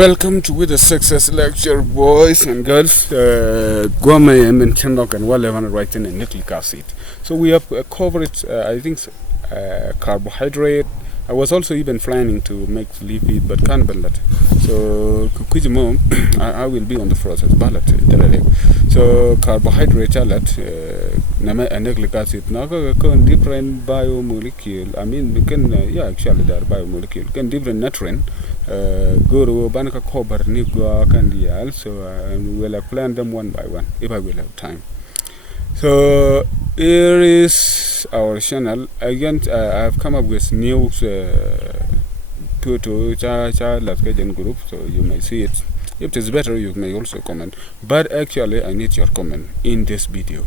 Welcome to With a Success Lecture, boys and girls. Guame and Chandok and Walevan writing a nucleic acid. So we have covered, carbohydrate. I was also even planning to make lipid, but can't be that. So Kujimo, I will be on the process. So carbohydrate, nucleic acid, different biomolecule. I mean, we can, actually, there are biomolecule, can different nutrient. Go to Banaka Cobber, Nigua, Candial, so we will plan them one by one if I will have time. So here is our channel. Again, I have come up with news to Let's Get in group, so you may see it. If it is better, you may also comment. But actually, I need your comment in this video.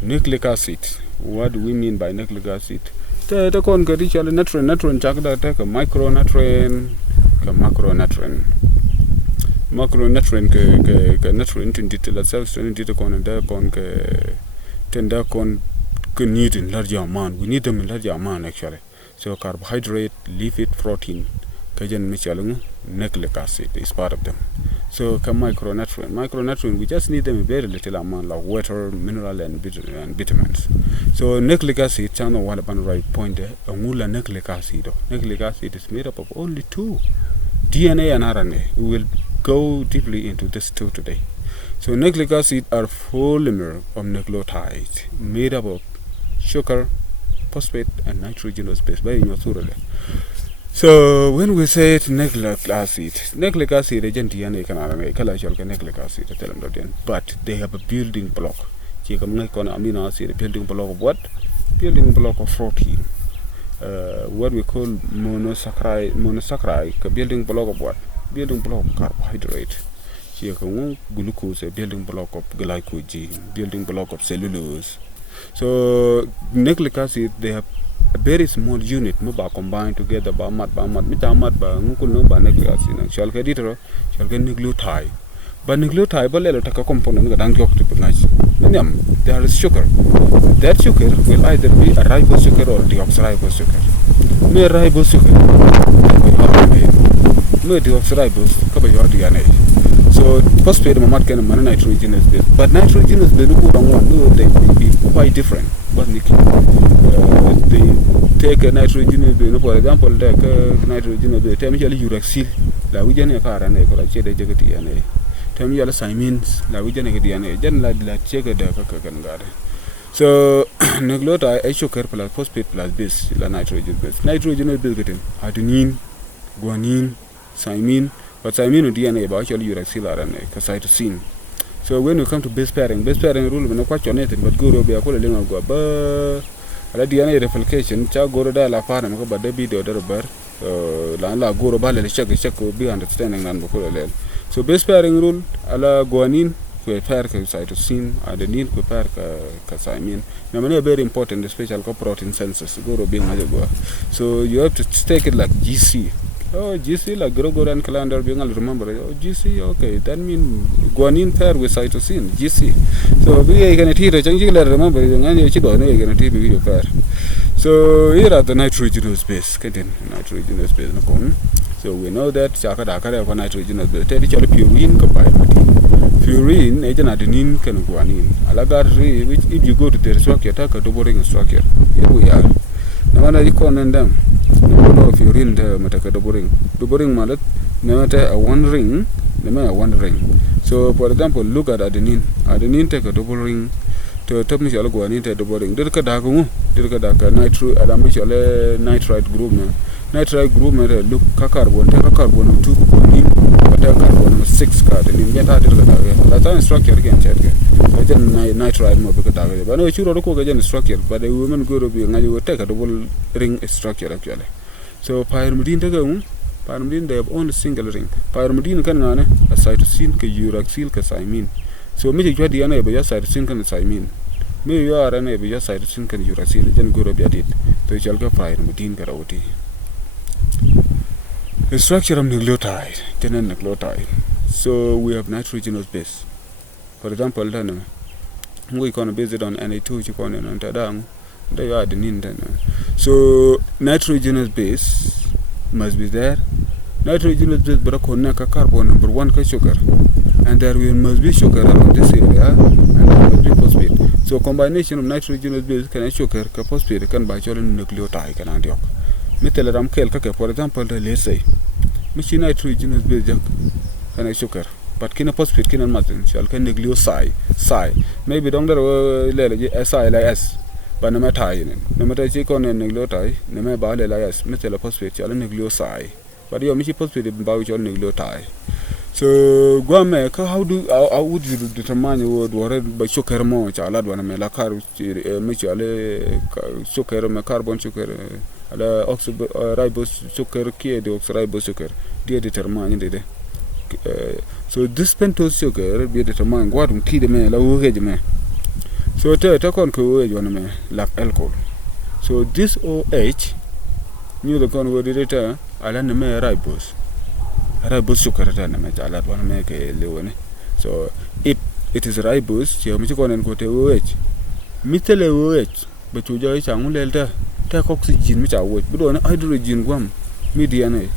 Nucleic acid. What do we mean by nucleic acid? The con nutrient chakda take a micronutrient, macronutrient. Macronutrient ke nutrient in detail itself in detail con da con ke tender con need in large amount. We need them in large amount actually. So carbohydrate, lipid, protein, kajan michalung, nucleic acid is part of them. So micronutrient we just need them in very little amount like water, mineral and vitamins. So nucleic acid channel one upon right point amula nucleic acid. Nucleic acid is made up of only two, DNA and RNA. We will go deeply into this two today. So nucleic acid are polymer of nucleotides made up of sugar, phosphate and nitrogenous base. So when we say nucleic acid is DNA and RNA, nucleic acid, but they have a building block. Amino acid, building block of what? Building block of protein. What we call monosaccharide, building block of what? Building block of carbohydrate. Glucose, a building block of glycogen, building block of cellulose. So nucleic acid, they have a very small unit, combined together by nucleic acid, shall get nucleotide. But nucleotide will take a component there is sugar. That sugar will either be a ribose sugar or deoxyribose sugar. Me ribose sugar, me deoxyribose, DNA. So phosphate can nitrogenous base, but nitrogenous base they may be quite different. But they take a nitrogenous base, for example, take a nitrogenous base, uracil, la we can DNA. Simins, la we can DNA, then la check the so nucleotide sugar plus phosphate plus base, la nitrogen base. Nitrogenous base getting adenine, guanine, thymine. But thymine and DNA but actually uracil RNA, cytosine. So when you come to base pairing rule when you question anything but go to be a colony go but DNA replication, go to la farm, but they be the other bar, la go to balance check will be understanding and before. So base pairing rule, ala guanine, pair cytosine, adenine, pair thymine. Now, very important, the special protein senses go to being so you have to take it like GC. Oh, GC like Gregorian calendar being able to remember. Oh, GC, okay, that means guanine pair with cytosine, GC. So we are going to teach remember you pair. So here are the nitrogenous base, nitrogenous base. So we know that Chakadaka nitrogenous base, purine, purine, agent adenine, can guanine. Alagar, which if you go to the structure, attack a double structure. Here we are. No matter you call them. No purine the mataka doboring mallet, no matter a one ring, no matter one ring. So for example, look at adenine. Adenine take a double ring to top me shall go and into double ring. Dirka nitro nitrite group. Nitrite group look carbon, take a carbon of 2 but a carbon of 6 carbon. That's how structure again check. Nitrite more because but no you structure, but the women go to be and you will take a double ring structure actually. So pyrimidine they have only single ring. Pyrimidine can a cytosine, uracil, thymine. So me you DNA by cytosine and thymine. Me you are RNA by cytosine and uracil, then go to be at it. So you shall go pyrimidine karoti. The structure of nucleotide, nucleotide. So we have nitrogenous base. For example, then we can base it on Na2, you can on Tadang, they are adenine. So nitrogenous base must be there. Nitrogenous base but connect a carbon number 1 ka sugar, and there must be sugar around this area, and there must be phosphate. So combination of nitrogenous base can sugar ka phosphate can by nucleotide can andiok. Metelaram kel ka for example let's say machine nitrogenous base jak can sugar, but kina phosphate kina matin shall can nucleoside psi maybe don't there si like s. But no matter no matter check on a nucleotide, no matter about the metal phosphate, shall nucleoside. But you miss phosphate about your nucleotide. So, Guameka, how would you determine your word by sugar more? I'll add one of my car, mutually sugar, carbon sugar, ribose sugar, key, the ribose sugar, dear determine it. So, this pentose sugar be determined what will key the man, la so take on co like alcohol. So this OH new the converter alan me ribose sugar alan one make a leone. So if it is ribose, you must go and go to OH. Metal OH, but you just delta take oxygen which I would, but on hydrogen guam, DNA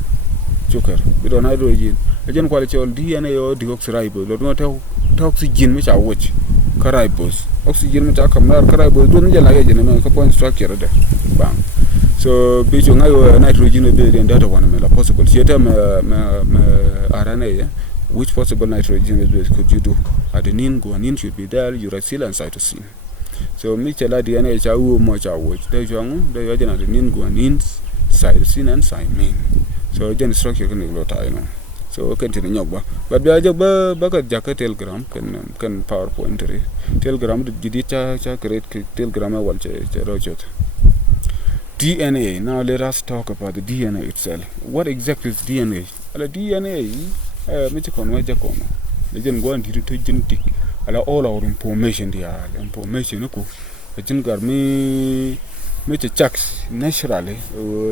sugar, but on hydrogen. Again quality all DNA or deoxyribose, but not oxygen which I watch. Ribose oxygen which I come out ribose don't like a point structure there. Bang. So between nitrogen base and that one possible. RNA, which possible nitrogen base could you do? Adenine, guanine should be there, uracil and cytosine. So Michela DNA is much I watch. There's young, the adenine, guanine, cytosine and thymine. So then structure can nucleotide. So continue but the back jacket telegram can PowerPoint telegram did create telegram DNA. Now let us talk about the DNA itself. What exactly is DNA? DNA which con legend go and to genetic all our information there information a jingar me checks naturally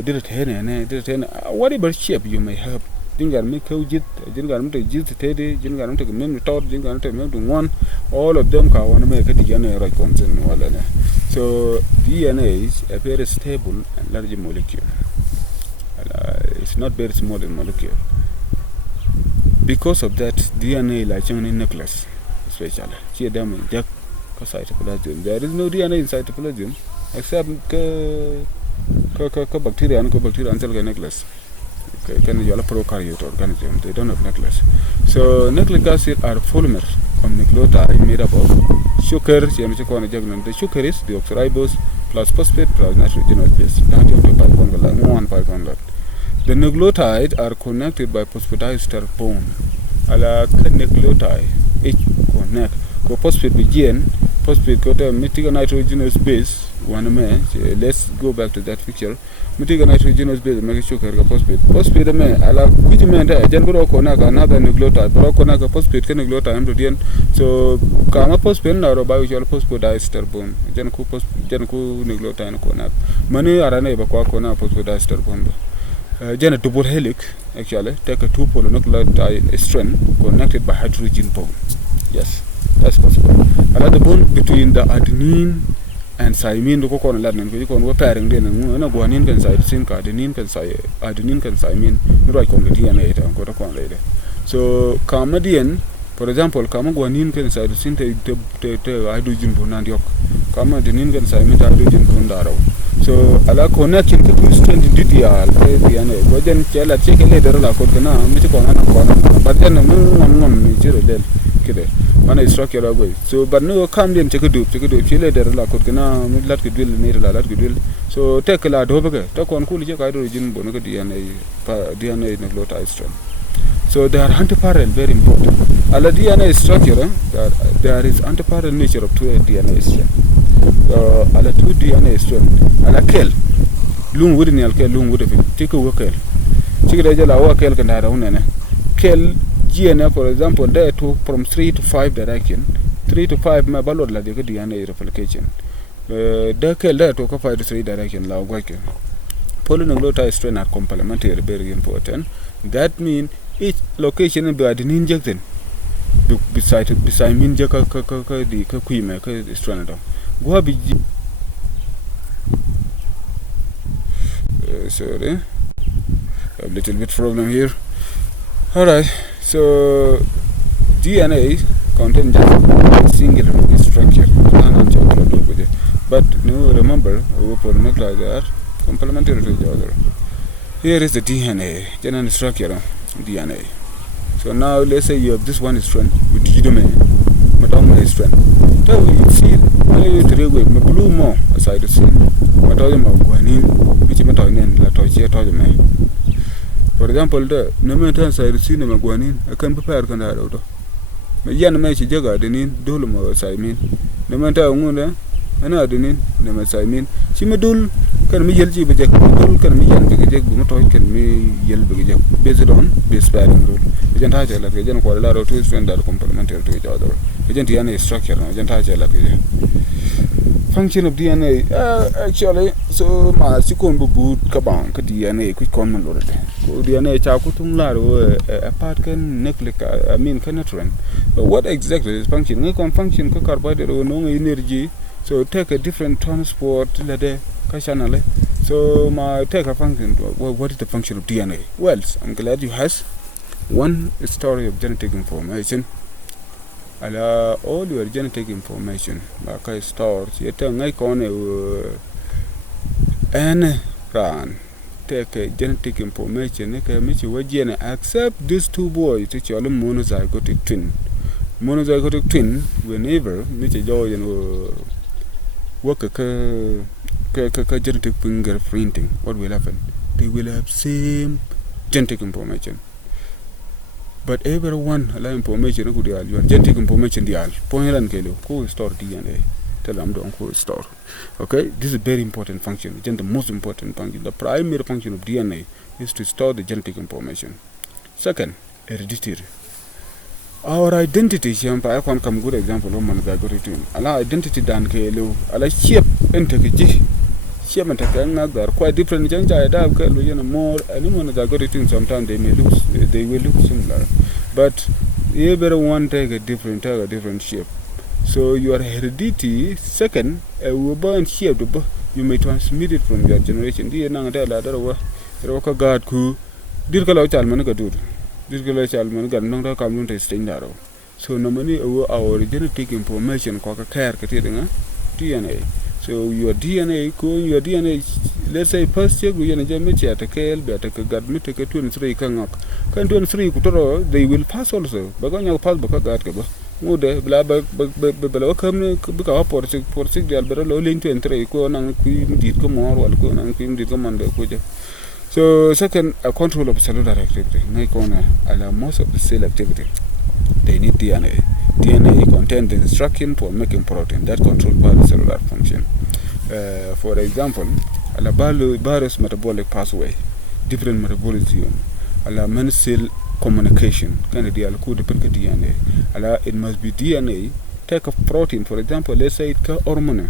did it whatever shape you may have. Jingar me kojit, jingar me jit teddy, jingar me memory thought, jingar me one, all of them can want to make a DNA right consent. So DNA is a very stable and large molecule. It's not very small molecule. Because of that, DNA like in nucleus, especially. See them in cytoplasm. There is no DNA in cytoplasm except bacteria and cell nucleus. Can you prokaryote organism? They don't have nucleus. So nucleic acids are polymers of nucleotide made up of sugar. The sugar is deoxyribose plus phosphate plus nitrogenous base. One 500. The nucleotides are connected by phosphodiester bond. Ala nucleotide each connect. Go phosphate begin. Phosphate got a methyl nitrogenous base. Let's go back to that picture. Methyl nitrogenous base make sugar phosphate. Phosphate ala which mean that general connect another nucleotide, but connect phosphate can nucleotide so kama phosphate na biological phosphodiester bond. Genku nucleotide connect. Many RNA bakwa connect phosphodiester bond. Gen a double helix actually take a two polynucleotide strand connected by hydrogen bond. Yes, that's possible. Another bond between the adenine and thymine ko kon ladnen ko kon pairing den na guanine kan cytosine ka adenine kan thymine no right kon DNA ta ko kon lede. So kamadian for example kama guanine kan cytosine te hydrogen bond and yok kama adenine kan thymine ta hydrogen bond daro. So ala connection to two strand DDR DNA ko den chela check le der la ko na mi ko na but then mon chire del kide mana structure away. So but no come them check do chile der la ko na mi lat ko dil ni la lat ko dil so take la do baga to kon ko li ka hydrogen bond ko DNA nucleotide strand. So they are antiparallel, very important. Ala DNA structure there is antiparallel nature of two DNA strand. Ala two DNA strand ala kel lung wudi ni alkel lung wudi fi tiko wakel chigre jala wakel kan da unene kel DNA for example there to from 3 to 5 direction 3 to 5 ma balod la de DNA replication da kel there to 5 to 3 direction la gwake polynucleotide strand are complementary, very important. That means each location in the adenine injection beside mean jaka di ka kuime ka strand do go be sorry, a little bit problem here. Alright, so DNA contains just a single structure. But no, remember, for nuclei they are complementary to each other. Here is the DNA, general structure of DNA. So now let's say you have this one strand with the domain, but only strand. So you see, I three way, my blue more aside the scene. But all of my guanine, which is la toy. For example, the number times I receive my guanine, I can prepare can I do. My young man, she jagger, the name, Dolmo, as I mean. No matter how another name, no matter I mean. She may do can me yell jib jack, can me yan big jack, but can me yell big jack, based on this sparing rule. Agent Haja like agent Quadalaro two friends that are complementary to each other. Agent DNA structure, agent Haja like function of DNA actually so my second boot kabang DNA quick common already DNA chakutum laro a part can nucleic I mean canatran but what exactly is function we can function ko carbohydrate or no energy so take a different transport lade kashanale so my take a function what is the function of DNA well I'm glad you has one story of genetic information all your genetic information like stores yet ngai kone and ran take genetic information ne ka michi wajene accept these two boys to your monozygotic twin whenever michi joy work ka genetic fingerprinting what will happen they will have same genetic information. But everyone allow information could your genetic information dial point and kelo store DNA tell them don't store. Okay, this is a very important function, the most important function. The primary function of DNA is to store the genetic information. Second, hereditary. Our identity I can come good example of monozygotic twin. Allow identity dan kelo allow shape into shape and are quite different. More anyone that got it in sometimes they will look similar. But everyone take a different shape. So your heredity, second, will burn shape you may transmit it from your generation. God who did so normally our genetic information DNA. So your DNA, let's say first year we are at a kale, but a god take a 23 can 23 they will pass also. But on your pass because Mode blah below come because for 6 they are better low link to enter and queen did come more or queen did come under Kuja. So second a control of cellular activity. Nikona allow most of the cell activity. They need DNA. DNA contains the instruction for making protein that controlled by the cellular function. For example, various metabolic pathway, different metabolism, many cell communication, kind of DNA. It must be DNA. Take a protein, for example, let's say it's hormone.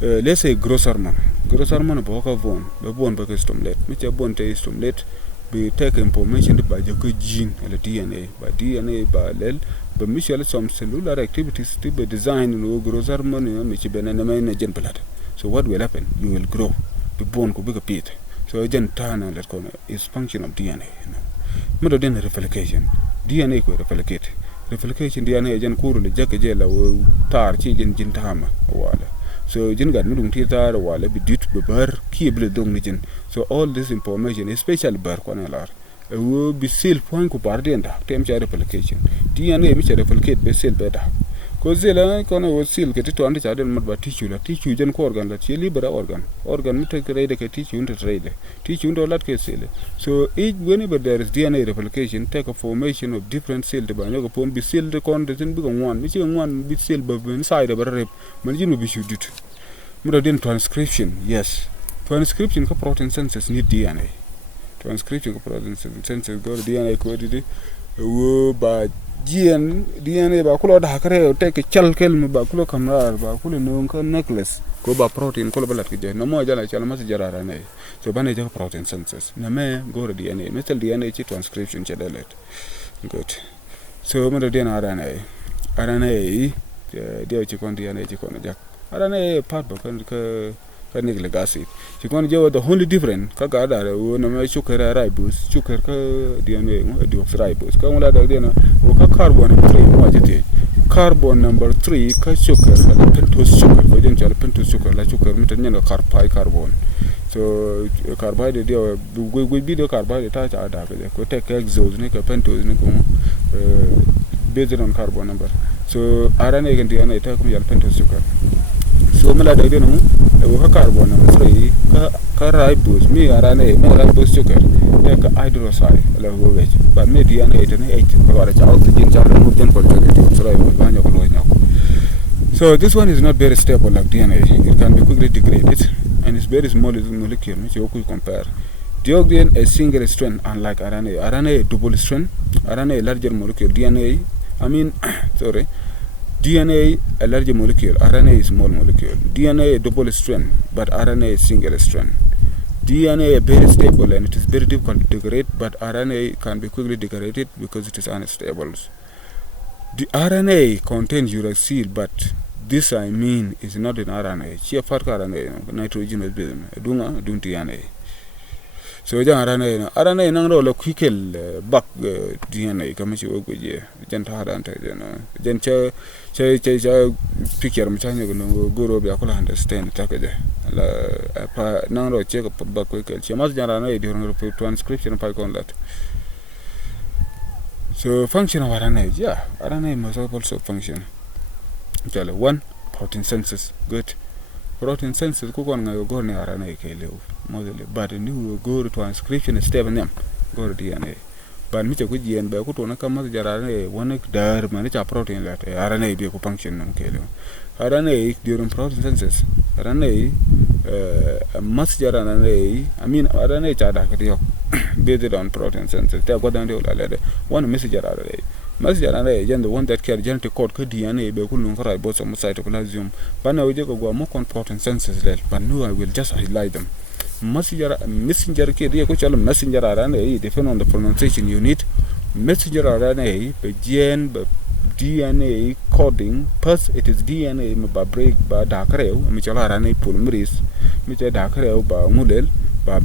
Let's say growth hormone. Growth hormone bone by stomlet. Which a bone taste stomlet. We take information by the gene and the DNA by lel but mutually some cellular activities to be designed in growth hormone which be an gen blood. So what will happen? You will grow. The bone could be a pit. So agent turn is function of DNA. Mother then replication. DNA could replicate. Replication DNA agent cool jackajela or tar chicken jintama or so jin got mudung tita wala be due to bar kibble dong nijin. So all this information, especially bar konelar, will be sealed point ku pardienda temperature replication. DNA which replicate be sealed better. Cause the corner was sealed get to understand mud by tissue jen organ that you libera organ take trade tissue into trade tissue into lot case. So each whenever there is DNA replication take a formation of different cells by no be sealed the content become one which one be sealed by inside of a rib managing will be shoot it. Then transcription, yes. Transcription of protein senses need DNA. Transcription of protein senses go to DNA coded by DNA bakulo da hakare take a chalkel bakulo kamrar bakulo no necklace go by protein kolobalat kije no mo jala chala mas jarara ne so bane je protein senses na me go to DNA metal DNA chi transcription chedalet good so mo DNA RNA dia chi kon DNA chi kon jak RNA part ba kan ka ka nucleic acid ci kon jewa the only different ka ga da wo na ma sugar ribose sugar ka DNA deoxyribose ka wala da dena wo ka carbon number 3 mo jete carbon number 3 ka sugar la pentose sugar ko den chala pentose sugar la sugar mutan nyanga carbon so carbohydrate dia go bi do carbohydrate ta cha da ko te ka exose ne ka pentose ne ko based on carbon number so RNA kan DNA ta ko yal pentose sugar so mala da dena wo ka carbon number 3 ka ribose mi RNA mi ribose sugar te ka hydroxide la go wech but me DNA ta ne 8 ko wara cha oxygen cha no den ko so this one is not very stable like DNA. It can be quickly degraded and it's very small molecule which you could compare. Deoxygen is single strand unlike RNA. RNA double strand. RNA larger molecule. DNA a larger molecule. RNA is small molecule. DNA double strand but RNA is single strand. DNA is very stable and it is very difficult to degrade, but RNA can be quickly degraded because it is unstable. The RNA contains uracil, but this is not in RNA. Chia part RNA, nitrogen is building. Dunga DNA. So RNA nang ro la quickle back DNA kamachi ogo je. Jan taranta jan cha picture mchanya go ro be akola understand takaje. La pa nang ro check back quickle. Chia mas jan RNA during transcription pa kon that. So function of RNA, yeah, RNA must also function. Jale 1 protein synthesis, good. Protein synthesis ko kon ngayo go ne RNA ke lew modele but ni go to transcription step nem go to DNA. But mi ko jien ba ko to na kam RNA one dar man cha protein that RNA be ko function nam ke lew. RNA during protein synthesis, RNA must RNA, RNA cha da ke based on protein synthesis. They got down the one messenger RNA. Messenger RNA is the one that carries genetic code to DNA. Be could not write both some cytoplasm. But now we go more on protein synthesis. But no, I will just highlight them. Messenger RNA depend on the pronunciation you need. Messenger RNA by gene by DNA coding. First, it is DNA by break by dark RNA polymerase. Which dark by model. Ba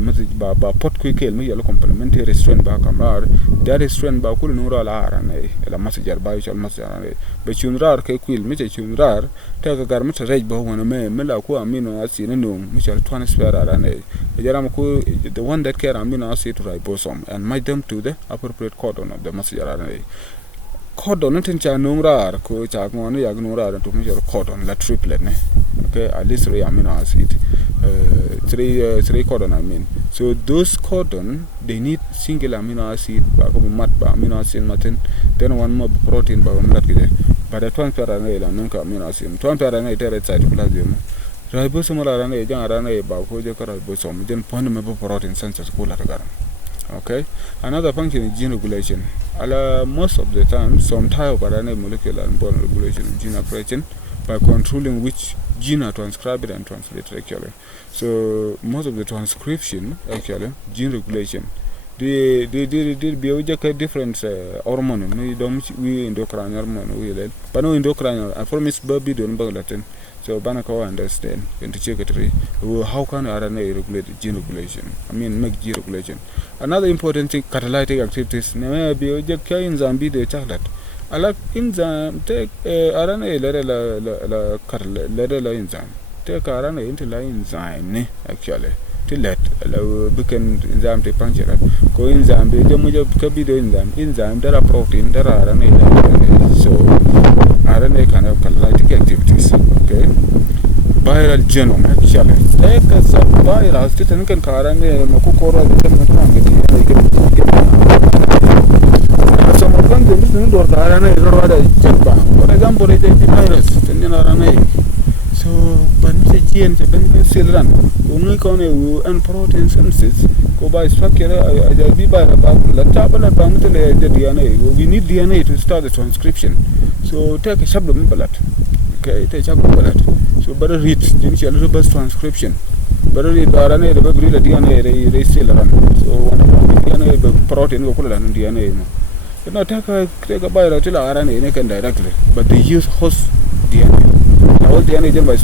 pot quick me yellow complementary strand ba kamar that strand ba kul nura la RNA la messenger ba shall messenger RNA ba chunrar ke kwil me chunrar ta ga garmit rej ba wona me la ko amino acid no me shall transfer RNA jaram ko the one that carry amino acid to ribosome and match them to the appropriate codon of the messenger RNA codon tin cha nura ko cha ngone ya nura to me shall codon la triplet ne okay at least 3 amino acid three codon so those codon they need single amino acid ba ko mat ba amino acid matin then one more protein ba on lat kide but the transfer RNA la non ka amino acid transfer RNA tere cytoplasm ribosome RNA jang RNA ba ko je ka ribosome then pon me protein synthesis ko la garam. Okay, another function is gene regulation. Most of the time some type of RNA molecular and bond regulation gene operation by controlling which gene are transcribed and translated actually. So most of the transcription actually gene regulation. They be different hormone. We endocrine hormone we let, but no endocrine. I promise baby don't Latin. So Banako understand and to check it. How can RNA regulate gene regulation? Make gene regulation. Another important thing, catalytic activities. Maybe enzyme be the chocolate. I like enzyme take RNA let enzyme. Take RNA into the enzyme actually. To let become enzyme to puncture. Go enzyme the enzyme there are protein there are RNA. So RNA can have catalytic activities. Okay. Viral genome actually. Take a virus to think and RNA Makukora some of them the RNA is rather checkbound. For example, it is virus in RNA. So, but the gene is still run. Only can and protein synthesis go by structure. I be by about the tablet the DNA. We need DNA to start the transcription. So, take a shabby ballot. Okay, take a ballot. So, better read the initial bus transcription. Better read RNA, the DNA, they still run. So, one of the DNA protein will put on DNA. But not take a bite till RNA directly, but they use host DNA. All DNA by